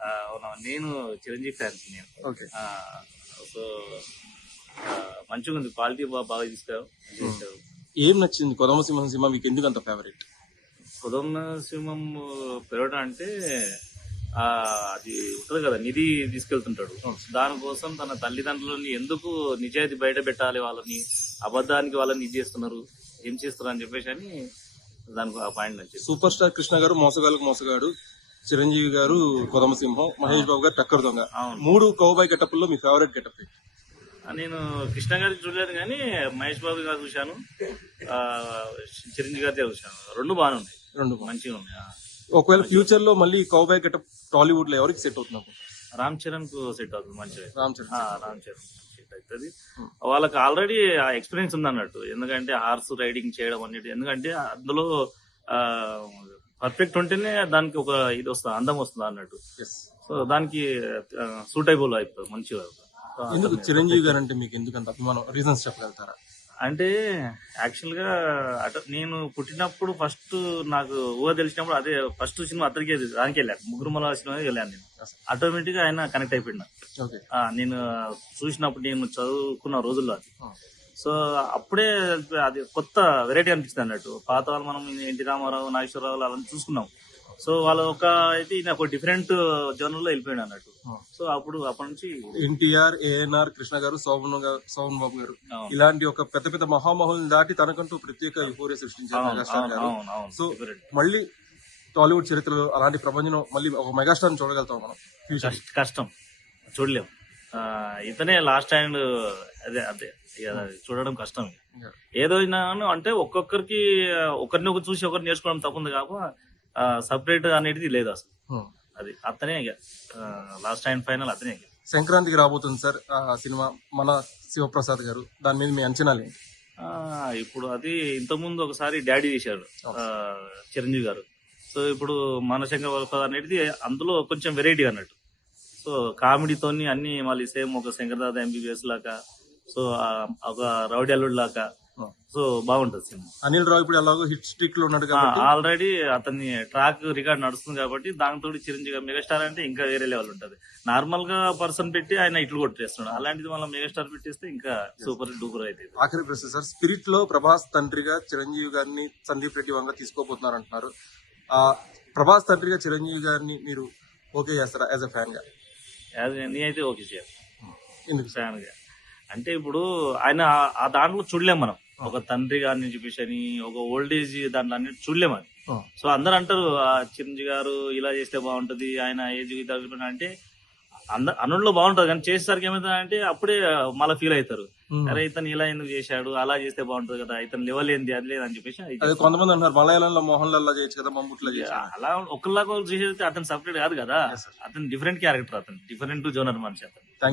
ఆ, అవునా నేను చిరంజీవి ఫ్యాన్స్ నేను. సో మంచిగా ఉంది. క్వాలిటీ బాగా చేసావు ఏం నచ్చింది? కొదమ సింహం సినిమా మీకు ఎందుకు అంత ఫేవరెట్ కుదం సింహం పెరగడం అంటే అది ఉంటది కదా నిధి తీసుకెళ్తుంటాడు. దానికోసం తన తల్లిదండ్రులని ఎందుకు నిజాయితీ బయట పెట్టాలి వాళ్ళని? అబద్ధానికి వాళ్ళని ఇది చేస్తున్నారు ఏం చేస్తున్నారు అని చెప్పేసి అని దానికి ఆ పాయింట్ నచ్చింది. సూపర్ స్టార్ కృష్ణ గారు మోసగాళ్ళకు మోసగాడు. చిరంజీవి గారు కొదమ సింహం మహేష్ బాబు గారు టక్కర్ దొంగ. మూడు కౌబాయ్ గెటప్ల్లో మీ ఫేవరెట్ గెటప్ నేను కృష్ణ గారికి చూడలేదు కానీ మహేష్ బాబు గారు చూశాను. చిరంజీవి గారి చూశాను. రెండు బాగానే ఉన్నాయి. రెండు మంచిగా ఉన్నాయి. ఒకవేళ ఫ్యూచర్లో మళ్ళీ కౌబాయ్ గెటప్ టాలీవుడ్లో ఎవరికి సెట్ అవుతుంది? రామ్ చరణ్కు సెట్ అవుతుంది మంచిగా. రామ్ చరణ్. రామ్ చరణ్ సెట్ అవుతుంది. వాళ్ళకి ఆల్రెడీ ఆ ఎక్స్పీరియన్స్ ఉంది అన్నట్టు ఎందుకంటే హార్స్ రైడింగ్ చేయడం అనేది ఎందుకంటే అందులో పర్ఫెక్ట్ ఉంటేనే దానికి ఒక ఇది వస్తుంది అందం వస్తుంది అన్నట్టు. సో దానికి సూటైబుల్ అయిపోతుంది మంచిగా. ఎందుకు చిరంజీవి గారు అంటే మీకు ఎందుకు అంత అభిమానం? రీజన్స్ చెప్పగలుగుతారా? అంటే యాక్చువల్గా అట నేను పుట్టినప్పుడు ఫస్ట్ నాకు ఊహ తెలిసినప్పుడు అదే ఫస్ట్ సినిమా అతనికి దానికి వెళ్ళాను ముగ్గురు మల సినిమా వెళ్ళాను నేను ఆటోమేటిక్గా ఆయన కనెక్ట్ అయిపోయినా. నేను చూసినప్పుడు నేను చదువుకున్న రోజుల్లో అది. సో అప్పుడే అది కొత్త వెరైటీ అనిపిస్తుంది అన్నట్టు. పాత వాళ్ళు మనం ఎన్టీ రామారావు నాగేశ్వరరావు అవన్నీ చూసుకున్నాం. సో వాళ్ళ ఒక అయితే ఈయన ఒక డిఫరెంట్ జోనర్లో వెళ్ళిపోయాడు అన్నట్టు. సో అప్పుడు అప్పటి నుంచి ఎన్టీఆర్ ఏఎన్ఆర్ కృష్ణ గారు సోమన్ గారు సోమన్ బాబు గారు. ఇలాంటి ఒక పెద్ద పెద్ద మహామహుల్ని దాటి తనకంటూ ప్రత్యేక యుఫోరియా సృష్టించారు మెగాస్టార్ గారు. సో. మళ్ళీ టాలీవుడ్ చరిత్రలో అలాంటి ప్రపంచం మళ్ళీ ఒక మెగాస్టార్ చూడగలుగుతాం మనం కష్ట- కష్టం. చూడలేం. ఆ, ఇతనే లాస్ట్ హ్యాండ్ అదే అదే. అది చూడడం కష్టం ఏదో అంటే ఒక్కొక్కరికి ఒకరిని ఒకరు చూసి ఒకరు నేర్చుకోవడం తప్పుంది కాక సపరేట్ అనేది లేదు అసలు. అది అతనే ఇక. లాస్ట్ అండ్ ఫైనల్ అతనే సంక్రాంతికి రాబోతుంది సార్ ఆ సినిమా మన శివప్రసాద్ గారు. దాని మీద మీ అంచనాలు ఇప్పుడు అది ఇంతకుముందు ఒకసారి డాడీ చేశాడు ఆ, చిరంజీవి గారు. సో ఇప్పుడు మనశంకర్ వరప్రసాద్ అనేది అందులో కొంచెం వెరైటీ అన్నట్టు. సో కామెడీతోని అన్ని మళ్ళీ సేమ్ ఒక శంకర్దాద ఎంబీబీఎస్ లాగా సో ఒక రౌడీ అల్లుడు లాగా సో బాగుంటుంది సినిమా. అనిల్ రావు ఇప్పుడు ఎలాగో హిట్ స్ట్రిక్లో ఉన్నాడు కాబట్టి. ఆల్రెడీ అతని ట్రాక్ రికార్డ్ నడుస్తుంది కాబట్టి దాంతో చిరంజీవి మెగాస్టార్ అంటే ఇంకా వేరే లెవెల్ ఉంటది. నార్మల్గా పర్సన్ పెట్టి ఆయన ఇట్లు కొట్టేస్తున్నాడు. అలాంటిది మళ్ళీ మెగాస్టార్ పెట్టేస్తే ఇంకా సూపర్ డూపర్ అవుతుంది ఆఖరి ప్రశ్న సార్ స్పిరిట్లో ప్రభాస్ తండ్రిగా చిరంజీవి గారిని సందీప్ రెడ్డి వంగ తీసుకోబోతున్నారు అంటున్నారు ఆ ప్రభాస్ తండ్రిగా చిరంజీవి గారిని మీరు ఓకే చేస్తారా యాజ్ అ ఫ్యాన్గా? యాజ్ నేనైతే ఓకే చేయాలి. ఎందుకు? ఫ్యాన్గా. అంటే ఇప్పుడు ఆయన ఆ- దాంట్లో చూడలేం మనం. ఒక తండ్రి గారిని చెప్పేసి అని ఒక ఓల్డ్ ఏజ్ దాంట్లో అన్ని చూడలేం అది. సో అందరు అంటారు ఆ చిరంజీవి గారు ఇలా చేస్తే బాగుంటది ఆయన ఏజ్ అంటే అందరు అనుల్లో బాగుంటది. కానీ చేసేసరికి ఏమవుతుంది అంటే అప్పుడే మళ్ళీ ఫీల్ అవుతారు. అరే ఇతను ఇలా ఎందుకు చేశాడు? అలా చేస్తే బాగుంటది కదా ఇతను లెవెల్ ఏంది అది లేదు అని చెప్పేసి అది అదే కొంతమంది అంటున్నారు మలయాళంలో మోహన్ లాల్ చేయొచ్చు కదా మమ్ముట్లో అలా ఒకళ్ళగా చేసేది అతను సపరేట్ కాదు కదా. అతను డిఫరెంట్ క్యారెక్టర్ అతను. డిఫరెంట్ జోనర్ మనిషి అతను.